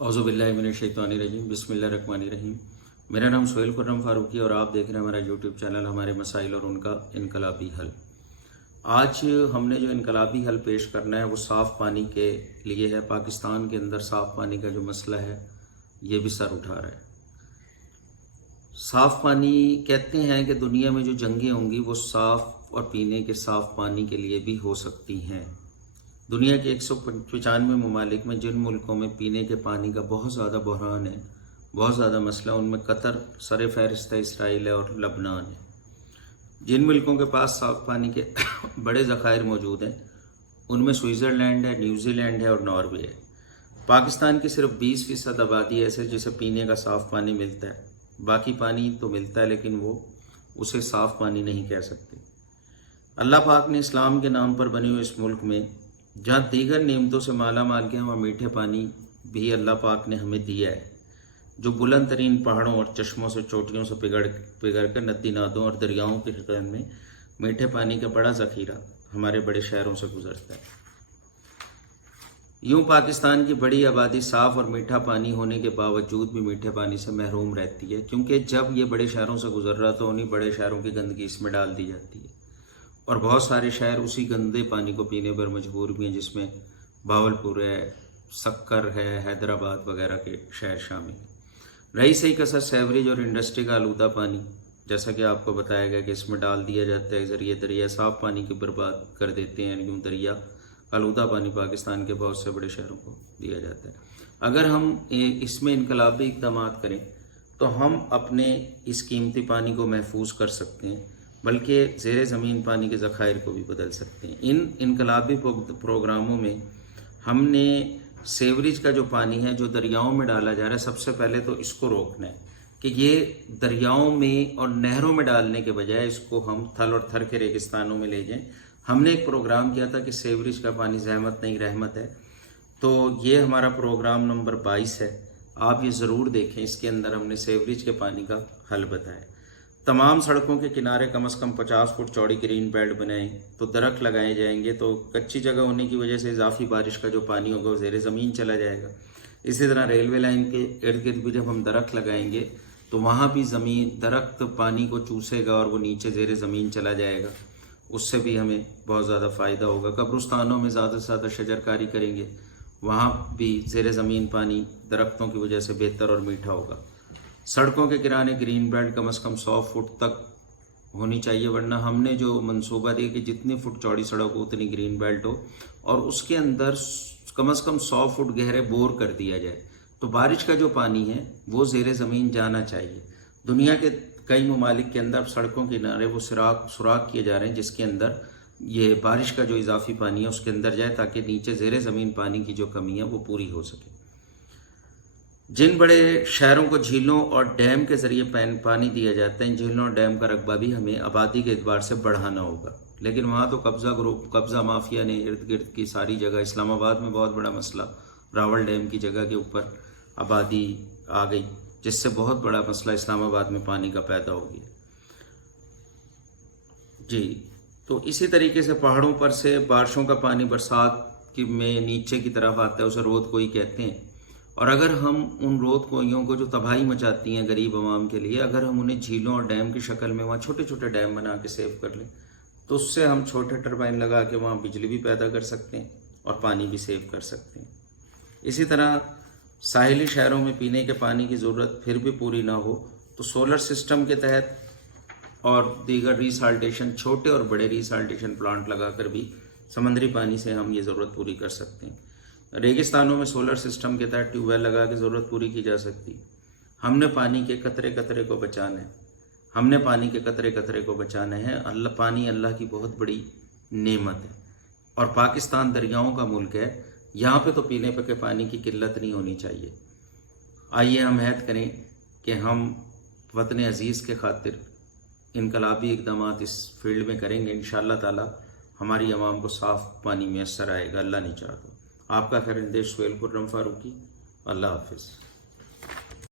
औज़ुबिल्लाहि मिनश्शैतानिर्रजीम बिस्मिल्लाहिर्रहमानिर्रहीम। मेरा नाम सोहेल खुर्रम फारूकी और आप देख रहे हैं हमारा यूट्यूब चैनल हमारे मसाइल और उनका इनकलाबी हल। आज हमने जो इनकलाबी हल पेश करना है वो साफ़ पानी के लिए है। पाकिस्तान के अंदर साफ़ पानी का जो मसला है ये भी सर उठा रहा है। साफ़ पानी कहते हैं कि दुनिया में जो जंगें होंगी वो साफ़ और पीने के साफ़ पानी के लिए भी हो सकती हैं। दुनिया के 195 ममालिक में जिन मुल्कों में पीने के पानी का बहुत ज़्यादा बहरान है, बहुत ज़्यादा मसला, उनमें कतर सर फहरिस्त है, इसराइल है और लबनान है। जिन मुल्कों के पास साफ़ पानी के बड़े ज़खायर मौजूद हैं उनमें स्विट्ज़रलैंड है, न्यूजीलैंड है और नॉर्वे है। पाकिस्तान की सिर्फ 20% आबादी ऐसे जिसे पीने का साफ़ पानी मिलता है। बाकी पानी तो मिलता है लेकिन वो उसे साफ़ पानी नहीं कह सकते। अल्लाह पाक ने इस्लाम के नाम पर बने हुए इस मुल्क में जहाँ दीगर नेमतों से माला माल के वहाँ मीठे पानी भी अल्लाह पाक ने हमें दिया है, जो बुलंद तरीन पहाड़ों और चश्मों से, चोटियों से पिघल कर नदी नादों और दरियाओं के शक्ल में मीठे पानी का बड़ा ज़ख़ीरा हमारे बड़े शहरों से गुजरता है। यूँ पाकिस्तान की बड़ी आबादी साफ़ और मीठा पानी होने के बावजूद भी मीठे पानी से महरूम रहती है, क्योंकि जब ये बड़े शहरों से गुजर रहा तो उन्हीं बड़े शहरों की गंदगी इसमें डाल दी जाती है और बहुत सारे शहर उसी गंदे पानी को पीने पर मजबूर भी हैं, जिसमें भावलपुर है, सक्कर है, हैदराबाद वगैरह के शहर शामिल हैं। रही सही कसर सेवरेज और इंडस्ट्री का आलूदा पानी, जैसा कि आपको बताया गया कि इसमें डाल दिया जाता है, ज़रिए दरिया साफ़ पानी की बर्बाद कर देते हैं। यूँ दरिया आलूदा पानी पाकिस्तान के बहुत से बड़े शहरों को दिया जाता है। अगर हम इसमें इनकलाबी इक़दाम करें तो हम अपने इस कीमती पानी को महफूज कर सकते हैं, बल्कि ज़ेरे ज़मीन पानी के ज़खायर को भी बदल सकते हैं। इन इनकलाबी प्रोग्रामों में हमने सेवरेज का जो पानी है जो दरियाओं में डाला जा रहा है, सबसे पहले तो इसको रोकना है कि ये दरियाओं में और नहरों में डालने के बजाय इसको हम थल और थर के रेगिस्तानों में ले जाएं। हमने एक प्रोग्राम किया था कि सेवरेज का पानी ज़हमत नहीं रहमत है, तो ये हमारा प्रोग्राम नंबर 22 है। आप ये ज़रूर देखें, इसके अंदर हमने सेवरेज के पानी का हल बताया। तमाम सड़कों के किनारे कम से कम 50 फुट चौड़ी ग्रीन बेल्ट बनाएं, तो दरख्त लगाए जाएंगे, तो कच्ची जगह होने की वजह से इजाफी बारिश का जो पानी होगा वो ज़ेरे ज़मीन चला जाएगा। इसी तरह रेलवे लाइन के इर्द गिर्द भी जब हम दरख्त लगाएंगे तो वहाँ भी ज़मीन दरख्त पानी को चूसेगा और वो नीचे ज़ेरे ज़मीन चला जाएगा, उससे भी हमें बहुत ज़्यादा फ़ायदा होगा। कब्रिस्तानों में ज़्यादा से ज़्यादा शजरकारी करेंगे, वहाँ भी ज़ेरे ज़मीन पानी दरख्तों की वजह से बेहतर और मीठा होगा। सड़कों के किनारे ग्रीन बेल्ट कम से कम 100 फुट तक होनी चाहिए, वरना हमने जो मंसूबा दिया कि जितनी फुट चौड़ी सड़क हो उतनी ग्रीन बेल्ट हो और उसके अंदर कम से कम 100 फुट गहरे बोर कर दिया जाए, तो बारिश का जो पानी है वो ज़ेरे ज़मीन जाना चाहिए। दुनिया के कई ममालिक के अंदर सड़कों के किनारे वो सुराख किए जा रहे हैं जिसके अंदर ये बारिश का जो इजाफी पानी है उसके अंदर जाए, ताकि नीचे ज़ेरे ज़मीन पानी की जो कमी है वो पूरी हो सके। जिन बड़े शहरों को झीलों और डैम के ज़रिए पानी दिया जाता है, इन झीलों और डैम का रकबा भी हमें आबादी के एतबार से बढ़ाना होगा, लेकिन वहाँ तो कब्ज़ा माफिया ने इर्द गिर्द की सारी जगह, इस्लामाबाद में बहुत बड़ा मसला, रावल डैम की जगह के ऊपर आबादी आ गई, जिससे बहुत बड़ा मसला इस्लामाबाद में पानी का पैदा हो गया जी। तो इसी तरीके से पहाड़ों पर से बारिशों का पानी बरसात में नीचे की तरफ आता है, उसे रोध कोई कहते हैं। और अगर हम उन रोध कोइयों को जो तबाही मचाती हैं गरीब आवाम के लिए, अगर हम उन्हें झीलों और डैम की शक्ल में वहाँ छोटे छोटे डैम बना के सेव कर लें, तो उससे हम छोटे टरबाइन लगा के वहाँ बिजली भी पैदा कर सकते हैं और पानी भी सेव कर सकते हैं। इसी तरह साहिली शहरों में पीने के पानी की ज़रूरत फिर भी पूरी ना हो तो सोलर सिस्टम के तहत और दीगर रिसाल्टेशन, छोटे और बड़े रिसाल्टेशन प्लांट लगाकर भी समंदरी पानी से हम ये ज़रूरत पूरी कर सकते हैं। रेगिस्तानों में सोलर सिस्टम के तहत ट्यूबवेल लगा के ज़रूरत पूरी की जा सकती है। हमने पानी के कतरे कतरे को बचाना है, हमने पानी के कतरे कतरे को बचाना है। पानी अल्लाह की बहुत बड़ी नेमत है और पाकिस्तान दरियाओं का मुल्क है, यहाँ पे तो पीने के पानी की किल्लत नहीं होनी चाहिए। आइए हम अहद करें कि हम वतन अज़ीज़ के खातिर इनकलाबी इक़दामात इस फील्ड में करेंगे। इंशाअल्लाह ताला हमारी आवाम को साफ़ पानी मैसर आएगा, अल्लाह नहीं चाहता। आपका खैर निर्देश सोहेल खुर्रम फारूकी। अल्लाह हाफ़िज़।